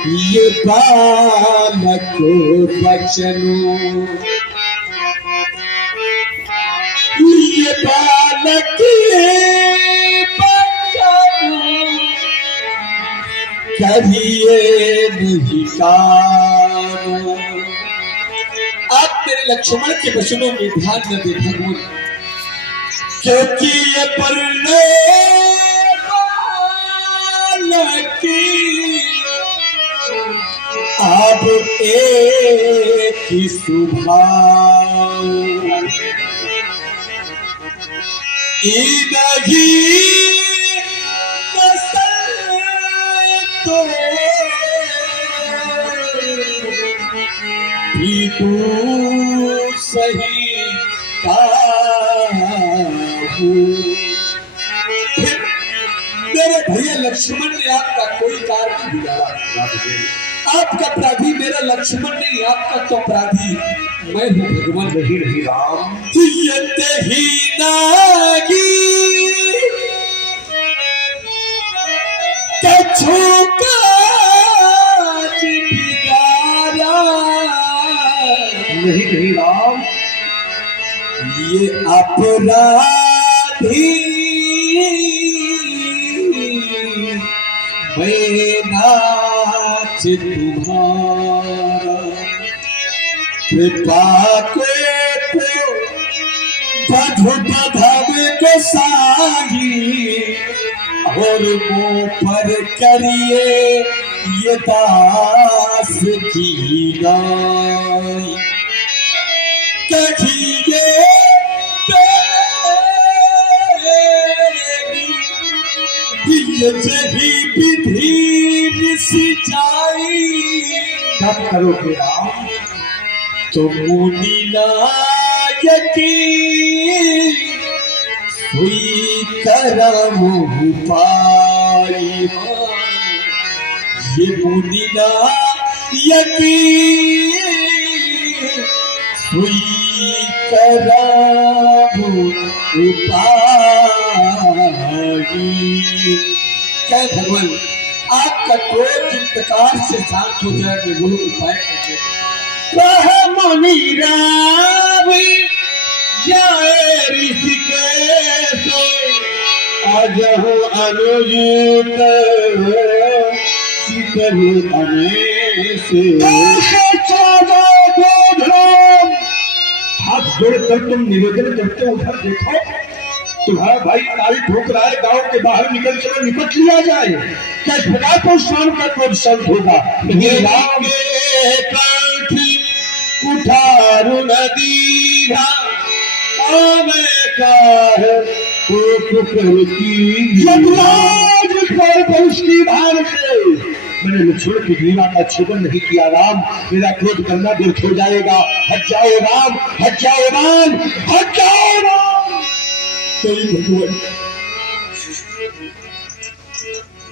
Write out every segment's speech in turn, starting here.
ये बालक बचनों, ये बालक बचनों करिए नहीं कानो। आप मेरे लक्ष्मण के वचनों में ध्यान न दे भगवान, क्योंकि ये पढ़ने अब एक ही सुभाव नहीं तो भी तू सही मेरे भैया लक्ष्मण ने आपका कोई कार्य नहीं बिगाड़ा। आपका अपराधी मेरा लक्ष्मण नहीं, आपका तो अपराधी मैं हूँ भगवान। नहीं नहीं राम, ही नागी कछु काज बिगाड़ा। नहीं नहीं राम, ये अपराधी मैं नाच तुम्हारा, कृपा को बधु बधव को साही और मुँह पर करिए ये दास की गाय। कहिए जही विधि सिंचाई, कब करोगे राम तो मुनि नायकी हुई करम पाई। ये मुनि नायकी हुई करम पाई। क्या भगवान आपका क्रोध जिस प्रकार से शांत हो जाए वो उपाय करके वह मुनि राम जाए ऋषिकेश अजहु अनुजित सिकरु अनेश। हाथ जोड़कर तुम निवेदन करते हो, उधर देखो तुम्हारा भाई ताली ठोक रहा है, गांव के बाहर निकल चलो, निपट लिया जाए। क्या इस प्रकार को शाम का क्रोध शांत होगा? कुठारु नदी की धार से मैंने लक्ष्मण की लीला का छुपन नहीं किया राम, मेरा क्रोध करना व्यर्थ हो जाएगा। हट जाओ राम, हट जाओ राम, हट जाओ राम। भगवान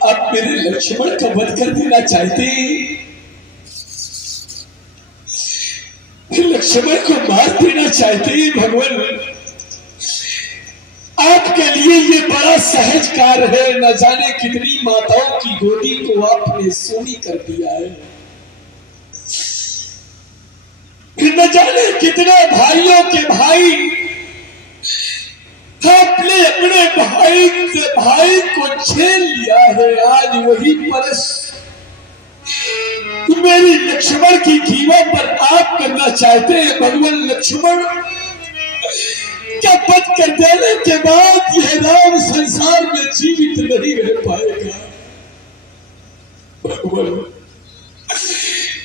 आप मेरे लक्ष्मण का वध कर देना चाहते, लक्ष्मण को मार देना चाहते भगवान। आपके लिए ये बड़ा सहज कार्य है। न जाने कितनी माताओं की गोदी को आपने सोनी कर दिया है, फिर न जाने कितने भाइयों के भाई आपने अपने भाई को छीन लिया है। आज वही परस मेरी लक्ष्मण की जीवन पर आप करना चाहते हैं भगवान। लक्ष्मण क्या वध कर देने के बाद यह राम संसार में जीवित नहीं रह पाएगा भगवान।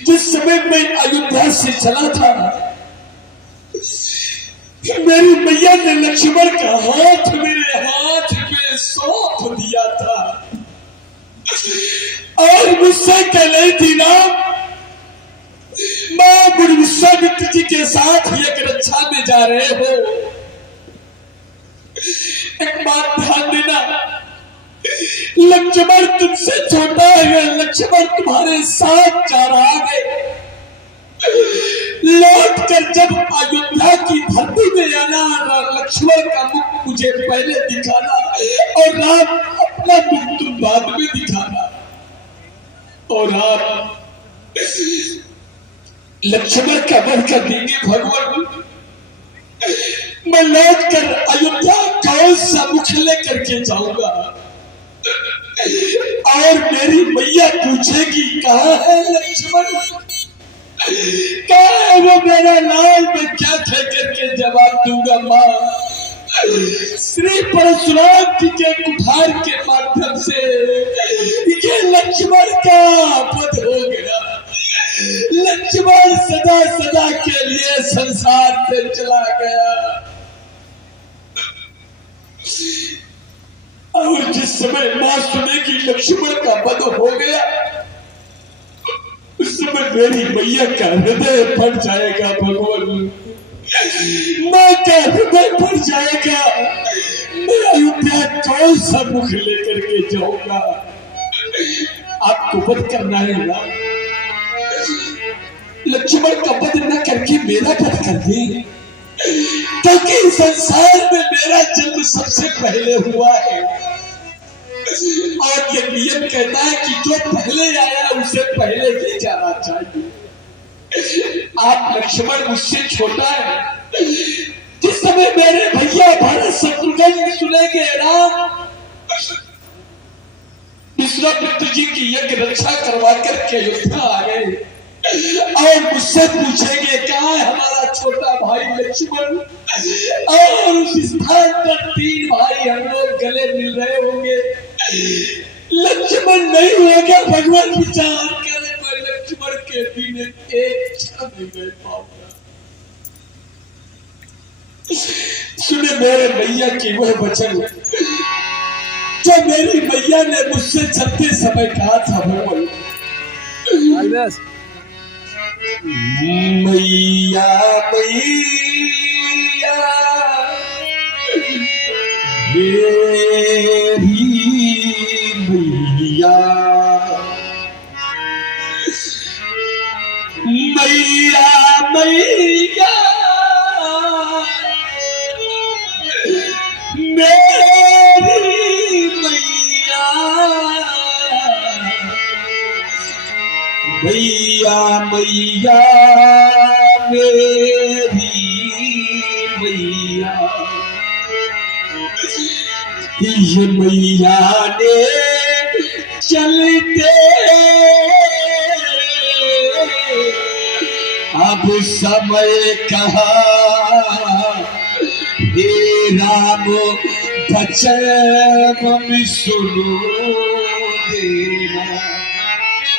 जिस समय मैं अयोध्या से चला था मेरी मैया ने लक्ष्मण का हाथ मेरे हाथ पे सौंप दिया था और मुझसे कह रही थी राम मां गुरु विश्वामित्र जी के साथ यज्ञ रक्षा में जा रहे हो। एक बात ध्यान देना, लक्ष्मण तुमसे छोटा है, लक्ष्मण तुम्हारे साथ जा रहा है। लौट कर जब अयोध्या की धरती में आना, लक्ष्मण का मुख मुझे पहले दिखाना और राम अपना मुख तुम बाद में दिखाना। और आप लक्ष्मण का वध कर देंगे भगवान। मैं लौट कर अयोध्या कौन सा मुख लेकर के जाऊंगा और मेरी मैया पूछेगी कहाँ है लक्ष्मण, कहाँ है वो मेरा लाल, मैं क्या कह करके जवाब दूंगा। माँ श्री परशुराम जी के कुठार के माध्यम से ये लक्ष्मण का वध हो गया। लक्ष्मण सदा सदा के लिए संसार से चला गया। और जिस समय मां सुनेगी लक्ष्मण का वध हो गया, उस समय मेरी मैया का हृदय फट जाएगा भगवान। मां का हृदय फट जाएगा। मैं अयोध्या कौन सा मुख लेकर के जाऊंगा। आपको वध करना है ना, लक्ष्मण का वध न करके मेरा वध कर दे, क्योंकि संसार में मेरा जन्म सबसे पहले हुआ है और ये नियम कहता है कि जो पहले आया उसे पहले ही जाना चाहिए। आप लक्ष्मण मुझसे छोटा है। जिस समय मेरे भैया भरत शत्रुघ्न सुनेंगे राम विश्वामित्र जी की यज्ञ रक्षा करवा करके अयोध्या आ गए और मुझसे पूछेंगे कहाँ है हमारा छोटा भाई लक्ष्मण, और उस स्थान पर 3 भाई हम लोग गले मिल रहे होंगे। लक्ष्मण नहीं होगा। भगवान विचार करे मैं लक्ष्मण के बिना एक क्षण नहीं रह पाऊंगा। सुने मेरे मैया की वह वचन जो मेरी मैया ने मुझसे चलते समय कहा था। भगवान मैया मैया मेरी मैया, मैया मैया मेरी मैया, मैया मैया मेरी मैया, ये मैया ने चलते अब समय कहा, हे राम बचन सुनो देना।